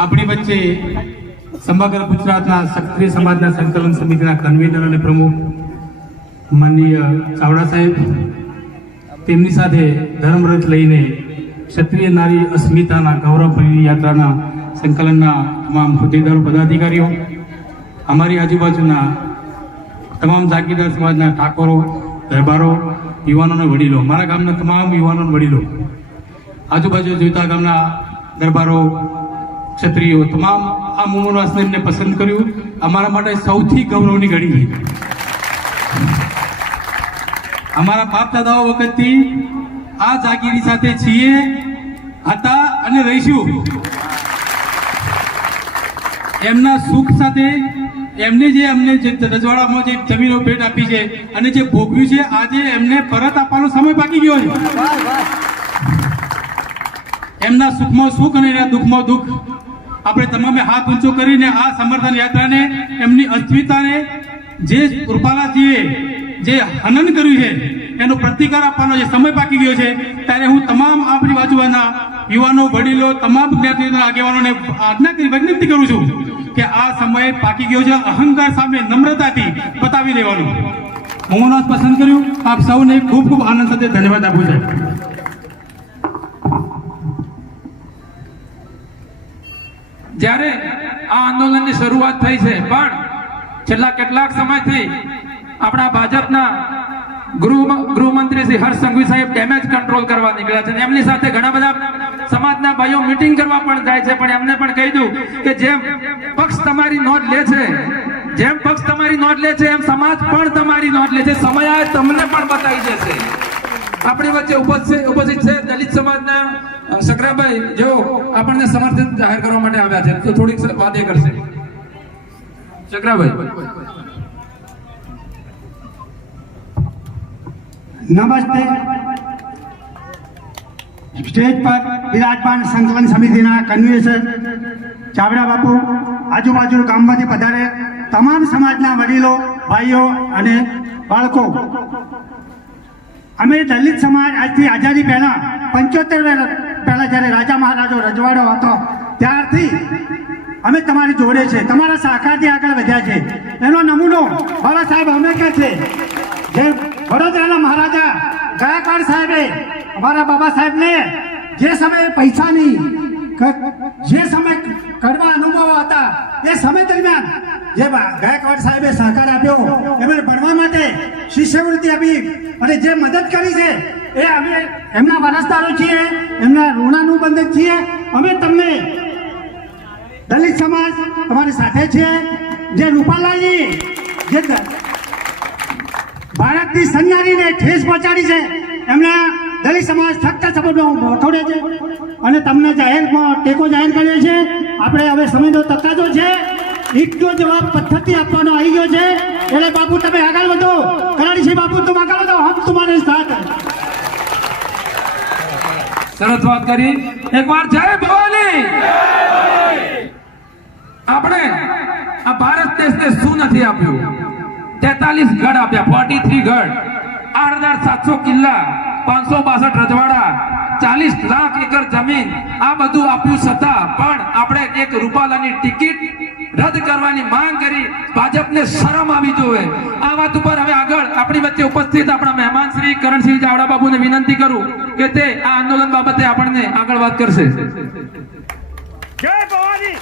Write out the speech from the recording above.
આપણી વચ્ચે સમગ્ર ગુજરાતના ક્ષત્રિય સમાજના સંકલન સમિતિના કન્વીનર અને પ્રમુખ માનનીય ચાવડા સાહેબ, તેમની સાથે ધર્મરથ લઈને ક્ષત્રિય નારી અસ્મિતાના ગૌરવભરી યાત્રાના સંકલનના તમામ હોદ્દેદારો, પદાધિકારીઓ, અમારી આજુબાજુના તમામ જાગીરદાર સમાજના ઠાકોરો, દરબારો, યુવાનો અને વડીલો, મારા ગામના તમામ યુવાનો અને વડીલો, આજુબાજુ જોઈતા ગામના દરબારો, ક્ષત્રિયો, તમામ આ મુમુનાસને એમને પસંદ કર્યું. અમારા માટે સૌથી ગૌરવની ઘડી છે. અમારા બાપ દાદાઓ વખતથી આ જાગીરી સાથે છીએ, હતા અને રહીશું. એમના સુખ સાથે એમને જે અમને જે રજવાડામાં જે જમીનો ભેટ આપી છે અને જે ભોગવ્યું છે, આજે એમને પરત આપવાનો સમય બાકી ગયો છે. એમના સુખમાં સુખ અને એના દુઃખમાં દુઃખ આપણે તમામે હાથ ઊંચો કરીને આ સમર્થન યાત્રાને, એમની અસ્મિતાને જે રૂપાલાજીએ જે હનન કર્યું છે એનો પ્રતિકાર આપવાનો જે સમય બાકી ગયો છે, ત્યારે હું તમામ આપણી બાજુના યુવાનો, વડીલો, તમામ જ્ઞાતિના આગેવાનોને આજ્ઞા કરી વિનંતી કરું છું કે આ સમય પાકી ગયો છે. અહંકાર સામે નમ્રતાથી બતાવી દેવાનું હું પસંદ કર્યું. આપ સૌને ખૂબ ખૂબ આનંદ સાથે ધન્યવાદ આપું છું. જ્યારે આ આંદોલનની શરૂઆત થઈ છે, પણ છેલ્લા કેટલાક સમયથી આપણા ભાજપના ગૃહમંત્રી શ્રી હર્ષ સંઘવી સાહેબ ડેમેજ કંટ્રોલ કરવા નીકળ્યા છે. એમની સાથે ઘણા બધા સમાજના ભાઈઓ મીટિંગ કરવા પણ જાય છે, પણ એમને પણ કહી દઉં કે જેમ પક્ષ તમારી નોંધ લે છે, જેમ પક્ષ તમારી નોંધ લે છે, એમ સમાજ પણ તમારી નોંધ લે છે. સમય આવે તમને પણ બતાવી જશે. આપણી વચ્ચે ઉપસ્થિત છે દલિત સમાજના શકરાભાઈ, જેઓ આપણને સમર્થન જાહેર કરવા માટે આવ્યા છે, તો થોડીક વાત એ કરશે. શકરાભાઈ. નમસ્તે. સ્ટેજ પર વિરાજમાન સંકલન સમિતિના કન્વીનર ચાવડા બાપુ, આજુબાજુ ગામમાંથી પધારે તમામ સમાજના વડીલો, ભાઈઓ અને બાળકો, અમે દલિત સમાજ આજથી આઝાદી પહેલા 75 પહેલા જ્યારે રાજા મહારાજો રજવાડો હતો ત્યારથી અમે તમારી જોડે છે, તમારા સહકારથી આગળ વધ્યા છે. એનો નમૂનો બાબા સાહેબ આંબેડકર છે, જે વડોદરાના મહારાજા ગાયકવાડ સાહેબે અમારા બાબા સાહેબને જે સમયે પૈસાની જે સમય કડવા અનુભવો હતા એ સમય દરમિયાન જે ગાયકવાડ સાહેબે સહકાર આપ્યો, એમને ભણવા માટે શિષ્યવૃત્તિ આપી અને જે મદદ કરી છે એ અમે એમના વારસદારો છીએ, એમના ઋણાનુબંધ છીએ. અમે તમને દલિત સમાજ તમારી સાથે છે. જે રૂપાલાજી જે ભારતની સંજ્ઞાનીને ઠેસ પહોંચાડી છે, એમણે દલિત સમાજ સખ્ત શબ્દોમાં વખોડે છે અને તમને જાહેરમાં ટેકો જાહેર કર્યો છે. આપણે હવે સમયનો તકાજો છે, એકનો જવાબ પદ્ધતિ આપવાનો આવી ગયો છે. એટલે બાપુ તમે આગળ વધો, કરાડી છે બાપુ તમે આગળ વધો, હમ તમારે સાથ. સરસ વાત કરી. એકવાર જય ભવાની. આપણે આ ભારત દેશને શું નથી આપ્યું? 43 ગઢ આપ્યા, 43 ગઢ, 8,700 કિલ્લા, 562 રજવાડા, 40 લાખ એકર જમીન, આ બધું આપ્યું છતાં પણ આપણે એક રૂપાલાની ટિકિટ રદ કરવાની માંગ કરી. ભાજપને શરમ આવી જોઈએ. આ વાત ઉપર હવે આગળ આપણી વચ્ચે ઉપસ્થિત આપણા મહેમાન શ્રી કરણસિંહ ચાવડા બાબુને વિનંતી કરું કે તે આ આંદોલન બાબતે આપણને આગળ વાત કરશે. જય ભવાની.